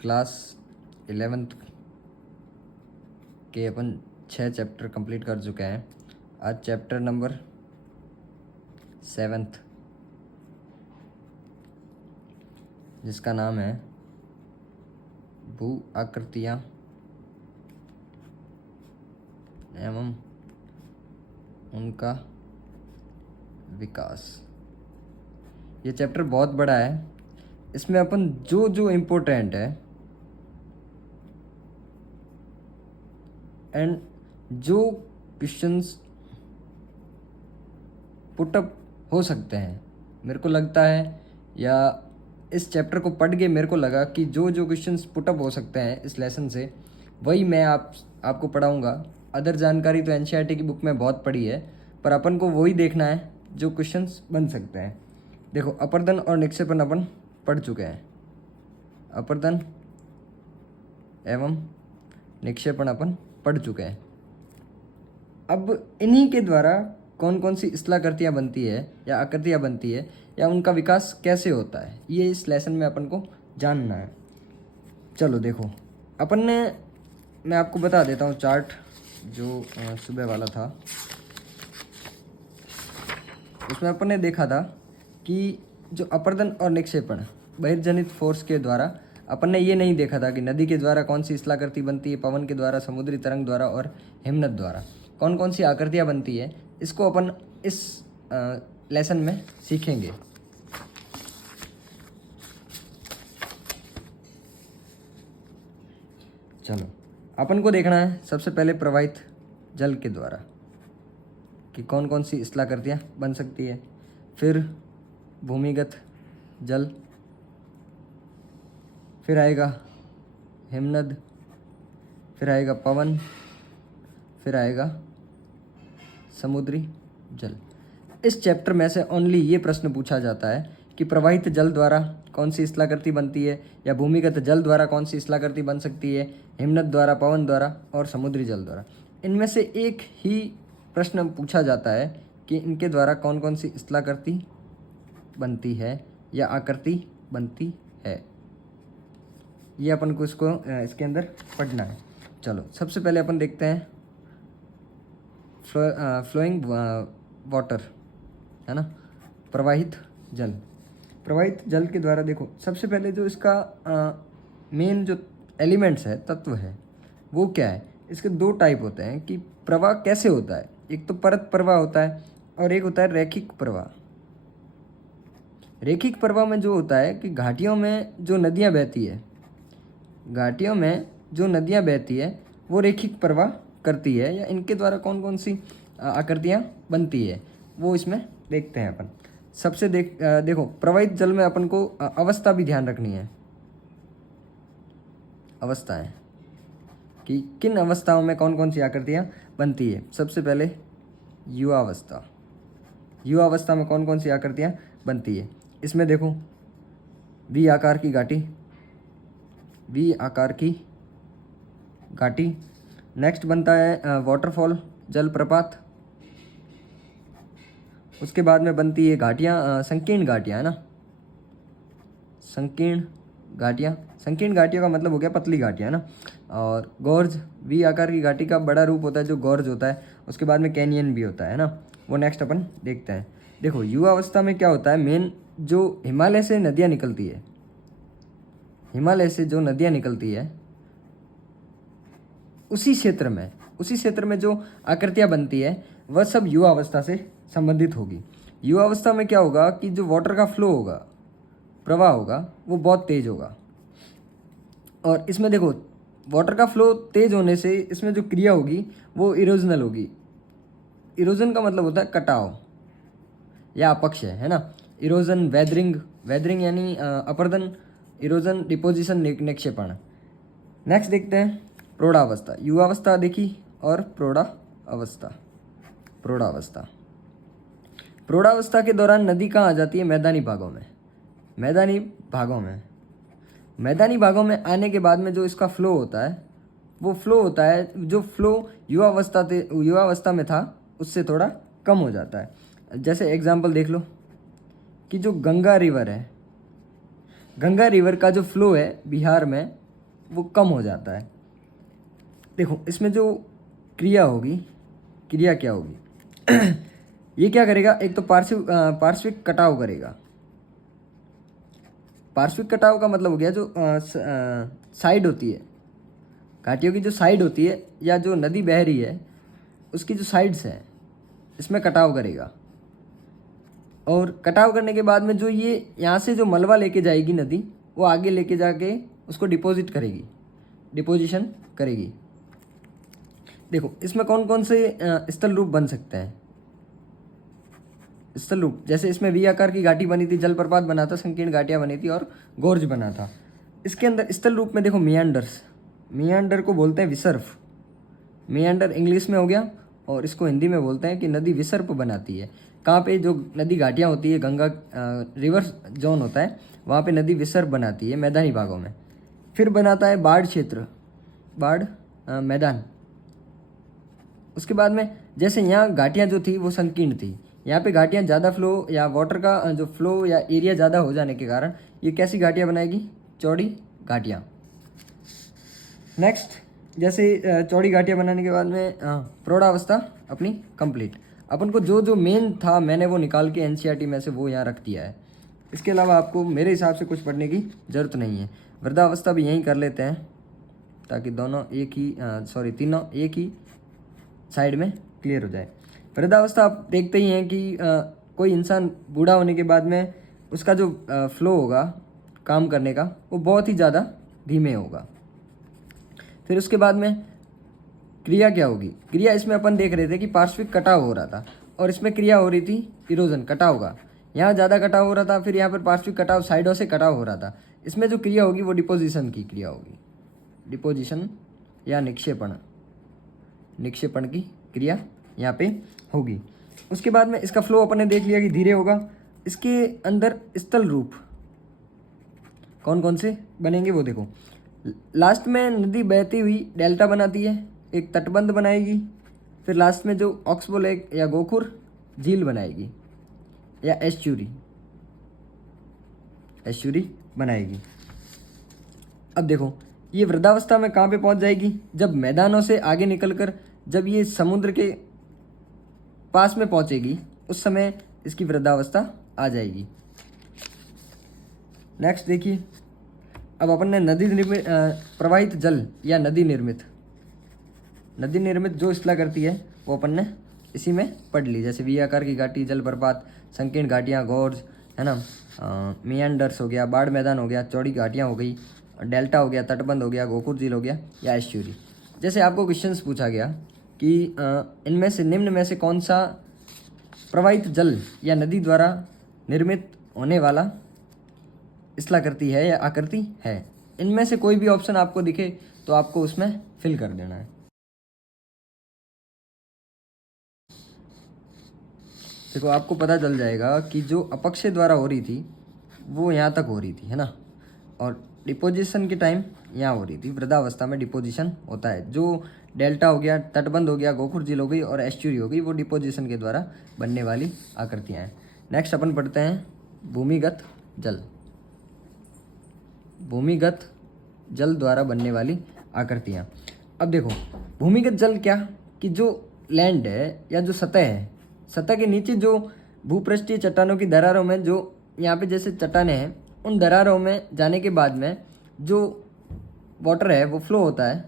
Class 11th के अपन 6 chapter complete कर चुके हैं। आज चैप्टर नंबर 7th, जिसका नाम है भू आकृतियाँ एवं उनका विकास। ये चैप्टर बहुत बड़ा है। इसमें अपन जो जो इम्पोर्टेंट है एंड जो क्वेश्चंस पुटअप हो सकते हैं, मेरे को लगता है, या इस चैप्टर को पढ़ के मेरे को लगा कि जो जो क्वेश्चंस पुटअप हो सकते हैं इस लेसन से, वही मैं आपको पढ़ाऊँगा। अदर जानकारी तो एनसीईआरटी की बुक में बहुत पढ़ी है, पर अपन को वही देखना है जो क्वेश्चंस बन सकते हैं। देखो, अपर्दन और निक्षेपण अपन पढ़ चुके हैं। अपर्दन एवं निक्षेपण अपन पढ़ चुके हैं। अब इन्हीं के द्वारा कौन कौन सी स्थलाकृतियाँ बनती है या आकृतियाँ बनती है या उनका विकास कैसे होता है, ये इस लेसन में अपन को जानना है। चलो देखो, मैं आपको बता देता हूँ चार्ट जो सुबह वाला था। उसमें अपन ने देखा था कि जो अपर्दन और निक्षेपण बहिर्जनित फोर्स के द्वारा, अपन ने ये नहीं देखा था कि नदी के द्वारा कौन सी स्थलाकृति बनती है, पवन के द्वारा, समुद्री तरंग द्वारा और हिमनद द्वारा कौन कौन सी आकृतियाँ बनती है। इसको अपन इस लेसन में सीखेंगे। चलो, अपन को देखना है सबसे पहले प्रवाहित जल के द्वारा कि कौन कौन सी स्थलाकृतियाँ बन सकती है। फिर भूमिगत जल, फिर आएगा हिमनद, फिर आएगा पवन, फिर आएगा समुद्री जल। इस चैप्टर में से ओनली ये प्रश्न पूछा जाता है कि प्रवाहित जल द्वारा कौन सी स्थलाकृति बनती है, या भूमिगत जल द्वारा कौन सी स्थलाकृति बन सकती है, हिमनद द्वारा, पवन द्वारा और समुद्री जल द्वारा। इनमें से एक ही प्रश्न पूछा जाता है कि इनके द्वारा कौन कौन सी स्थलाकृति बनती है या आकृति बनती है। ये अपन को इसके अंदर पढ़ना है। चलो, सबसे पहले अपन देखते हैं फ्लोइंग वाटर, है ना, प्रवाहित जल। प्रवाहित जल के द्वारा देखो, सबसे पहले जो इसका मेन जो एलिमेंट्स है, तत्व है, वो क्या है। इसके दो टाइप होते हैं कि प्रवाह कैसे होता है। एक तो परत प्रवाह होता है और एक होता है रैखिक प्रवाह। रैखिक प्रवाह में जो होता है कि घाटियों में जो नदियाँ बहती है, वो रैखिक प्रवाह करती है, या इनके द्वारा कौन कौन सी आकृतियाँ बनती है वो इसमें देखते हैं अपन। सबसे देखो, प्रवाहित जल में अपन को अवस्था भी ध्यान रखनी है। अवस्थाएं कि किन अवस्थाओं में कौन कौन सी आकृतियाँ बनती है। सबसे पहले युवावस्था। युवावस्था में कौन कौन सी आकृतियाँ बनती है। इसमें देखो, वी आकार की घाटी। नेक्स्ट बनता है वाटरफॉल, जलप्रपात। उसके बाद में बनती है घाटियाँ, संकीर्ण घाटियाँ, है ना, संकीर्ण घाटियों का मतलब हो गया पतली घाटियाँ, है ना। और गोर्ज, वी आकार की घाटी का बड़ा रूप होता है जो गोर्ज होता है। उसके बाद में कैनियन भी होता है ना, वो नेक्स्ट अपन देखते हैं। देखो, युवा अवस्था में क्या होता है, मेन जो हिमालय से नदियाँ निकलती है, उसी क्षेत्र में जो आकृतियाँ बनती है वह सब युवा अवस्था से संबंधित होगी। युवा अवस्था में क्या होगा कि जो वाटर का फ्लो होगा, प्रवाह होगा, वो बहुत तेज होगा। और इसमें देखो, वाटर का फ्लो तेज होने से इसमें जो क्रिया होगी वो इरोजनल होगी। इरोजन का मतलब होता है कटाव या अपक्षय, है ना। इरोजन, वेदरिंग यानी अपर्दन, इरोजन, डिपोजिशन, निक्षेपण। नेक्स्ट देखते हैं प्रौढ़ावस्था। युवावस्था देखी और प्रौढ़ावस्था। प्रौढ़ावस्था के दौरान नदी कहाँ आ जाती है, मैदानी भागों में आने के बाद में जो इसका फ्लो होता है, वो फ्लो होता है, जो फ्लो युवावस्था में था उससे थोड़ा कम हो जाता है। जैसे एग्जाम्पल देख लो कि जो गंगा रिवर का जो फ्लो है बिहार में, वो कम हो जाता है। देखो इसमें जो क्रिया होगी, क्रिया क्या होगी ये क्या करेगा, एक तो पार्श्विक कटाव करेगा। पार्श्विक कटाव का मतलब हो गया जो साइड होती है, घाटियों की जो साइड होती है या जो नदी बह रही है उसकी जो साइड्स हैं इसमें कटाव करेगा। और कटाव करने के बाद में जो ये यहाँ से जो मलबा लेके जाएगी नदी, वो आगे लेके जाके उसको डिपॉजिट करेगी, डिपोजिशन करेगी। देखो इसमें कौन कौन से स्थल रूप बन सकते हैं। स्थल रूप जैसे इसमें वी आकार की घाटी बनी थी, जलप्रपात बना था, संकीर्ण घाटियाँ बनी थी और गोर्ज बना था। इसके अंदर स्थल रूप में देखो मियांडर्स, मियांडर को बोलते हैं विसर्प। मियांडर इंग्लिश में हो गया और इसको हिंदी में बोलते हैं कि नदी विसर्प बनाती है। कहाँ पे जो नदी घाटियाँ होती है, गंगा रिवर जोन होता है, वहाँ पे नदी विसर्प बनाती है मैदानी भागों में। फिर बनाता है बाढ़ क्षेत्र, बाढ़ मैदान। उसके बाद में जैसे यहाँ घाटियाँ जो थी वो संकीर्ण थी, यहाँ पे घाटियाँ ज़्यादा फ्लो या वाटर का जो फ्लो या एरिया ज़्यादा हो जाने के कारण ये कैसी घाटियाँ बनाएगी, चौड़ी घाटियाँ। नेक्स्ट जैसे चौड़ी घाटियाँ बनाने के बाद में प्रौढ़ावस्था अपनी कंप्लीट। अपन को जो जो मेन था मैंने वो निकाल के एनसीईआरटी में से वो यहाँ रख दिया है। इसके अलावा आपको मेरे हिसाब से कुछ पढ़ने की ज़रूरत नहीं है। वृद्धावस्था भी यहीं कर लेते हैं ताकि दोनों एक ही तीनों एक ही साइड में क्लियर हो जाए। वृद्धावस्था आप देखते ही हैं कि कोई इंसान बूढ़ा होने के बाद में उसका जो फ्लो होगा काम करने का वो बहुत ही ज़्यादा धीमे होगा। फिर उसके बाद में क्रिया क्या होगी, क्रिया इसमें अपन देख रहे थे कि पार्श्विक कटाव हो रहा था और इसमें क्रिया हो रही थी इरोजन, कटाव का। यहाँ ज़्यादा कटाव हो रहा था, फिर यहाँ पर पार्श्विक कटाव, साइडों से कटाव हो रहा था। इसमें जो क्रिया होगी वो डिपोजिशन की क्रिया होगी, डिपोजिशन या निक्षेपण, निक्षेपण की क्रिया यहाँ पे होगी। उसके बाद में इसका फ्लो अपन ने देख लिया कि धीरे होगा। इसके अंदर स्थल रूप कौन कौन से बनेंगे वो देखो। लास्ट में नदी बहती हुई डेल्टा बनाती है, एक तटबंध बनाएगी। फिर लास्ट में जो ऑक्सबो लेक या गोखुर झील बनाएगी या एस्चुरी, एस्चुरी बनाएगी। अब देखो ये वृद्धावस्था में कहाँ पे पहुँच जाएगी, जब मैदानों से आगे निकलकर जब ये समुद्र के पास में पहुँचेगी उस समय इसकी वृद्धावस्था आ जाएगी। नेक्स्ट देखिए, अब अपन ने नदी निर्मित प्रवाहित जल या नदी निर्मित, नदी निर्मित जो स्थला करती है वो अपन ने इसी में पढ़ ली। जैसे वी आकार की घाटी, जलप्रपात, संकीर्ण घाटियाँ, गोर्ज है ना, मियांडर्स हो गया, बाढ़ मैदान हो गया, चौड़ी घाटियाँ हो गई, डेल्टा हो गया, तटबंध हो गया, गोकुर झील हो गया या एस्चुरी। जैसे आपको क्वेश्चंस पूछा गया कि इनमें से निम्न में से कौन सा प्रवाहित जल या नदी द्वारा निर्मित होने वाला स्थलाकृति है या आकृति है, इनमें से कोई भी ऑप्शन आपको दिखे तो आपको उसमें फिल कर देना है। देखो आपको पता चल जाएगा कि जो अपक्षय द्वारा हो रही थी वो यहाँ तक हो रही थी, है ना, और डिपोजिशन के टाइम यहाँ हो रही थी। वृद्धावस्था में डिपोजिशन होता है। जो डेल्टा हो गया, तटबंध हो गया, गोखुर झील हो गई और एस्चुरी हो गई, वो डिपोजिशन के द्वारा बनने वाली आकृतियाँ हैं। नेक्स्ट अपन पढ़ते हैं भूमिगत जल, भूमिगत जल द्वारा बनने वाली आकृतियाँ। अब देखो भूमिगत जल क्या, कि जो लैंड है या जो सतह है, सतह के नीचे जो भूपृष्ठीय चट्टानों की दरारों में जो यहाँ पे जैसे चट्टानें हैं, उन दरारों में जाने के बाद में जो वाटर है वो फ्लो होता है,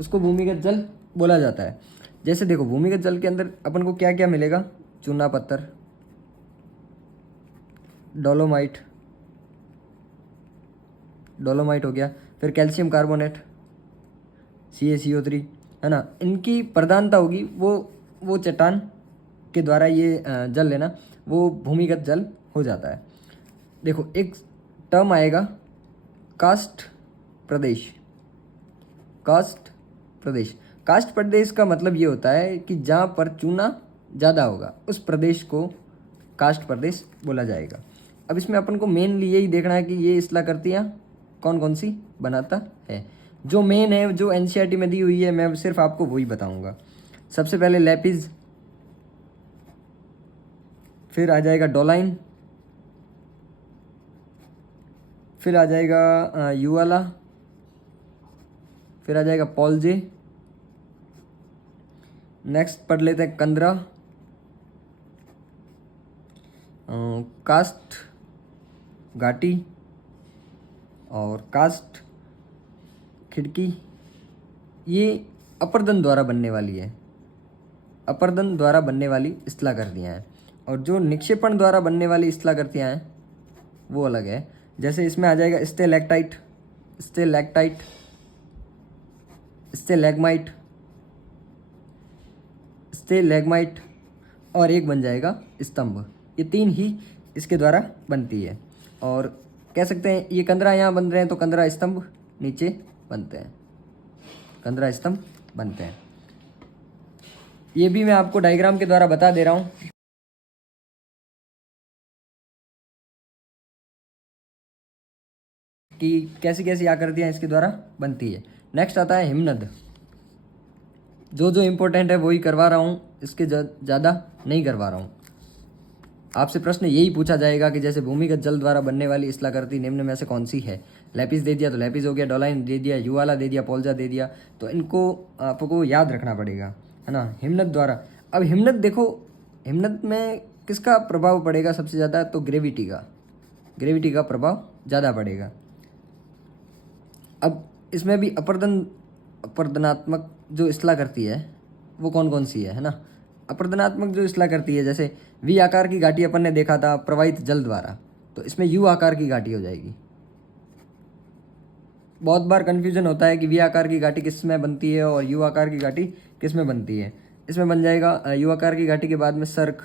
उसको भूमिगत जल बोला जाता है। जैसे देखो भूमिगत जल के अंदर अपन को क्या क्या मिलेगा, चूना पत्थर, डोलोमाइट, डोलोमाइट हो गया, फिर कैल्शियम कार्बोनेट CaCO3, है ना, इनकी प्रधानता होगी। वो चट्टान के द्वारा ये जल लेना वो भूमिगत जल हो जाता है। देखो एक टर्म आएगा कास्ट प्रदेश, कास्ट प्रदेश। कास्ट प्रदेश का मतलब ये होता है कि जहाँ पर चूना ज़्यादा होगा उस प्रदेश को कास्ट प्रदेश बोला जाएगा। अब इसमें अपन को मेनली यही देखना है कि ये स्थलाकृतियाँ कौन कौन सी बनाता है। जो मेन है, जो एनसीईआरटी में दी हुई है, मैं सिर्फ आपको वही बताऊंगा। सबसे पहले लेपिज, फिर आ जाएगा डोलाइन, फिर आ जाएगा युवाला, फिर आ जाएगा पॉल्जे। नेक्स्ट पढ़ लेते हैं कंदरा, कास्ट घाटी और कास्ट खिड़की। ये अपरदन द्वारा बनने वाली है, अपरदन द्वारा बनने वाली स्थलाकृतियाँ हैं। और जो निक्षेपण द्वारा बनने वाली स्थलाकृतियाँ हैं वो अलग है। जैसे इसमें आ जाएगा स्टेलैक्टाइट, स्टेलैक्टाइट, स्टेलैग्माइट, स्टेलैग्माइट और एक बन जाएगा स्तंभ। ये तीन ही इसके द्वारा बनती है। और कह सकते हैं ये कंदरा यहाँ बन रहे हैं तो कंदरा स्तंभ नीचे बनते हैं, कंदरा स्तंभ बनते हैं। ये भी मैं आपको डायग्राम के द्वारा बता दे रहा हूँ कि कैसी कैसी आकृतियाँ इसके द्वारा बनती है। नेक्स्ट आता है हिमनद। जो जो इम्पोर्टेंट है वही करवा रहा हूँ, इसके ज़्यादा नहीं करवा रहा हूँ। आपसे प्रश्न यही पूछा जाएगा कि जैसे भूमिगत जल द्वारा बनने वाली स्थलाकृति निम्न में से कौन सी है। लैपिस दे दिया तो लैपिस हो गया, डोलाइन दे दिया, युवाला दे दिया, पोल्जा दे दिया। तो इनको आपको याद रखना पड़ेगा, है ना। हिमनद द्वारा, अब हिमनद देखो, हिमनद में किसका प्रभाव पड़ेगा सबसे ज़्यादा, तो ग्रेविटी का, ग्रेविटी का प्रभाव ज़्यादा पड़ेगा। अब इसमें भी अपरदनात्मक जो स्थलाकृति है वो कौन कौन सी है ना। अपरदनात्मक जो स्थलाकृति है, जैसे वी आकार की घाटी अपन ने देखा था प्रवाहित जल द्वारा, तो इसमें यू आकार की घाटी हो जाएगी। बहुत बार कन्फ्यूजन होता है कि वी आकार की घाटी किस में बनती है और यू आकार की घाटी किस में बनती है। इसमें बन जाएगा यू आकार की घाटी के बाद में सर्क,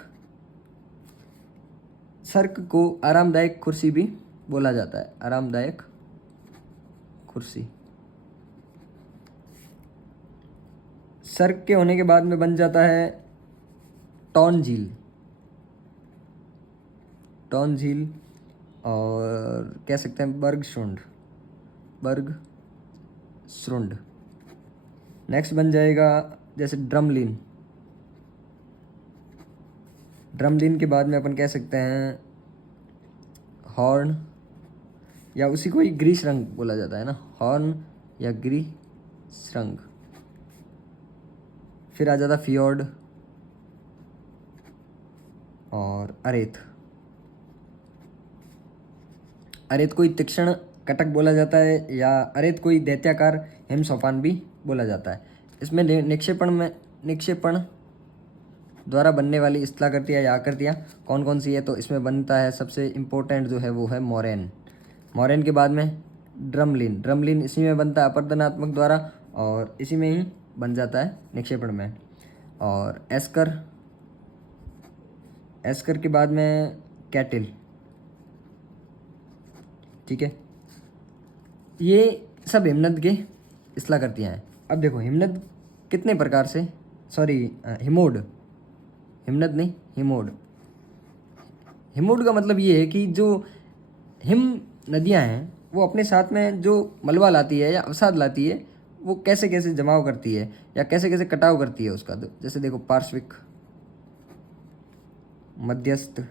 सर्क को आरामदायक कुर्सी भी बोला जाता है, आरामदायक कुर्सी। सर्क के होने के बाद में बन जाता है टॉन झील, टॉन झील, और कह सकते हैं बर्गशुंड, बर्गश्रुंड। नेक्स्ट बन जाएगा जैसे ड्रमलिन, ड्रमलिन के बाद में अपन कह सकते हैं हॉर्न, या उसी को ही ग्रीष्रंग बोला जाता है ना, हॉर्न या ग्रीष्रंग। फिर आ जाता फियोर्ड और अरेत। अरेत कोई तीक्ष्ण कटक बोला जाता है, या अरेत कोई दैत्याकार हिमसोपान भी बोला जाता है। इसमें निक्षेपण द्वारा बनने वाली स्थलाकृतियाँ या आकृतियाँ कौन कौन सी है, तो इसमें बनता है सबसे इम्पोर्टेंट जो है वो है मोरेन। मोरेन के बाद में ड्रमलिन, ड्रमलिन इसी में बनता है अपरदनात्मक द्वारा, और इसी में ही बन जाता है निक्षेपण में। और एस्कर, एस्कर के बाद में कैटिल, ठीक है। ये सब हिमनद के स्थलाकृतियाँ हैं। अब देखो हिमनद कितने प्रकार से, सॉरी हिमोड, हिमनद नहीं हिमोड। हिमोड का मतलब ये है कि जो हिम नदियाँ हैं वो अपने साथ में जो मलबा लाती है या अवसाद लाती है वो कैसे कैसे जमाव करती है या कैसे कैसे कटाव करती है उसका। जैसे देखो पार्श्विक, मध्यस्थ,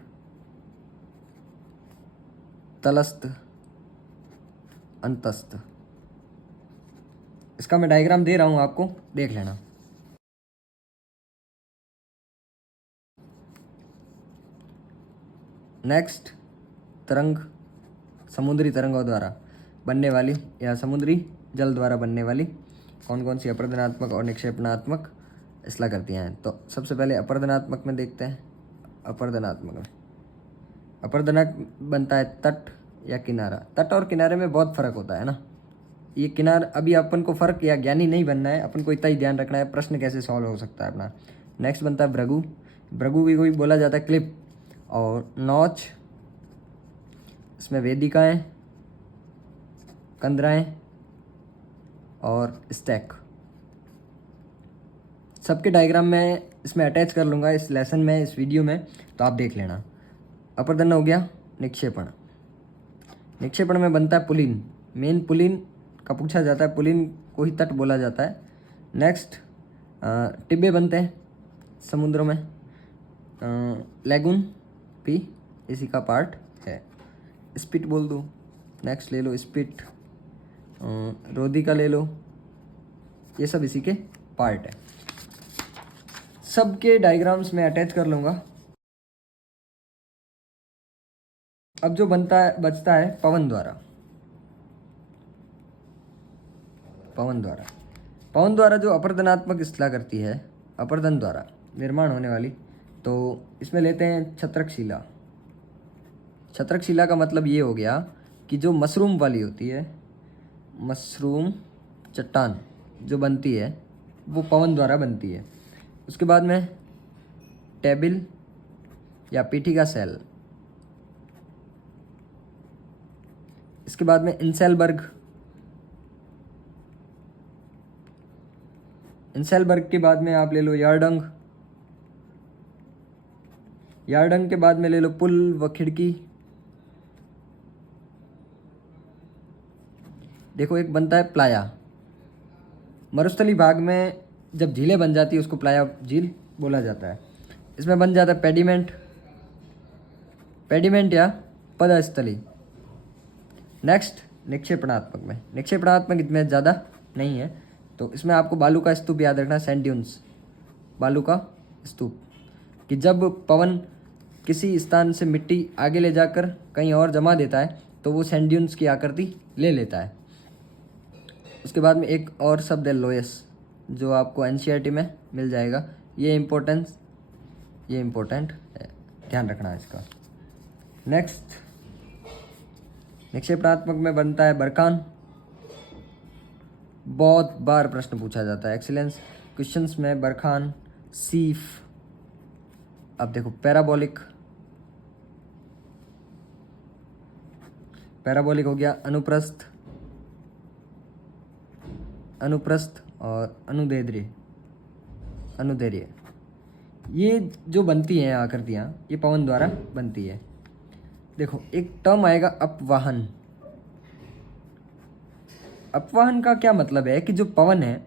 तलस्थ, अंतस्थ। इसका मैं डायग्राम दे रहा हूँ आपको, देख लेना। नेक्स्ट तरंग, समुद्री तरंगों द्वारा बनने वाली या समुद्री जल द्वारा बनने वाली कौन कौन सी अपरदनात्मक और निक्षेपणात्मक स्थलाकृतियाँ हैं। तो सबसे पहले अपरदनात्मक में देखते हैं। अपरदनात्मक में अपरदनक बनता है तट या किनारा। तट और किनारे में बहुत फ़र्क होता है ना। ये किनारा अभी अपन को फ़र्क या ज्ञानी नहीं बनना है, अपन को इतना ही ध्यान रखना है प्रश्न कैसे सॉल्व हो सकता है अपना। नेक्स्ट बनता है भृगु, भृगु भी कोई बोला जाता है क्लिप और नौच। इसमें वेदिकाएँ, कंदराएँ और स्टैक। सबके डायग्राम मैं इसमें अटैच कर लूँगा इस लेसन में, इस वीडियो में, तो आप देख लेना। अपरदन हो गया निक्षेपण। निक्षेपण में बनता है पुलिन, मेन पुलिन का पूछा जाता है, पुलिन को ही तट बोला जाता है। नेक्स्ट टिब्बे बनते हैं समुद्रों में, लैगून भी इसी का पार्ट है। स्पिट बोल दो, नेक्स्ट ले लो स्पिट, रोदी का ले लो, ये सब इसी के पार्ट है। सबके डायग्राम्स में अटैच कर लूँगा। अब जो बचता है पवन द्वारा। पवन द्वारा जो अपर्दनात्मक शिला करती है, अपर्दन द्वारा निर्माण होने वाली, तो इसमें लेते हैं छत्रकशिला। छत्रकशिला का मतलब ये हो गया कि जो मशरूम वाली होती है, मशरूम चट्टान जो बनती है वो पवन द्वारा बनती है। उसके बाद में टेबिल या पीठी का सेल। इसके बाद में इंसेलबर्ग के बाद में आप ले लो यार्डंग के बाद में ले लो पुल व खिड़की। देखो एक बनता है प्लाया। मरुस्थली भाग में जब झीलें बन जाती है उसको प्लाया झील बोला जाता है। इसमें बन जाता है पेडिमेंट या पदस्थली। नेक्स्ट निक्षेपणात्मक इतने ज़्यादा नहीं है, तो इसमें आपको बालू का स्तूप याद रखना, सैंड ड्यून्स, बालू का स्तूप, कि जब पवन किसी स्थान से मिट्टी आगे ले जाकर कहीं और जमा देता है तो वो सैंड ड्यून्स की आकृति ले लेता है। उसके बाद में एक और शब्द है लोयस, जो आपको एनसीईआरटी में मिल जाएगा। ये इम्पोर्टेंट है, ध्यान रखना है इसका। नेक्स्ट निक्षेपणात्मक में बनता है बरखान। बहुत बार प्रश्न पूछा जाता है एक्सीलेंस क्वेश्चंस में, बरखान, सीफ। अब देखो पैराबोलिक हो गया, अनुप्रस्थ और अनुदैर्घ्य। ये जो बनती हैं आकृतियाँ, ये पवन द्वारा बनती है। देखो एक टर्म आएगा अपवाहन। अपवाहन का क्या मतलब है कि जो पवन है,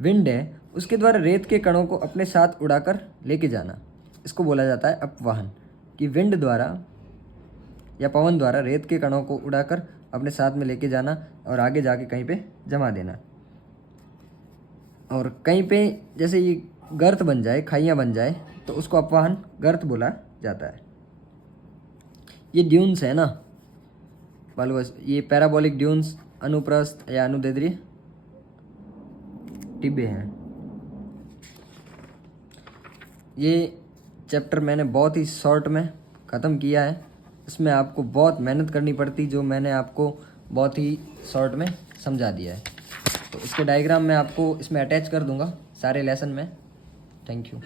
विंड है, उसके द्वारा रेत के कणों को अपने साथ उड़ाकर लेके जाना, इसको बोला जाता है अपवाहन। कि विंड द्वारा या पवन द्वारा रेत के कणों को उड़ाकर अपने साथ में लेके जाना और आगे जाके कहीं पे जमा देना। और कहीं पे जैसे ये गर्त बन जाए, खाइयाँ बन जाए, तो उसको अपवाहन गर्त बोला जाता है। ये ड्यून्स है ना बालू, ये पैराबोलिक ड्यून्स, अनुप्रस्थ या अनुदैर्घ्य टिब्बे हैं। ये चैप्टर मैंने बहुत ही शॉर्ट में ख़त्म किया है। इसमें आपको बहुत मेहनत करनी पड़ती, जो मैंने आपको बहुत ही शॉर्ट में समझा दिया है। तो इसके डायग्राम मैं आपको इसमें अटैच कर दूंगा सारे लेसन में। Thank you.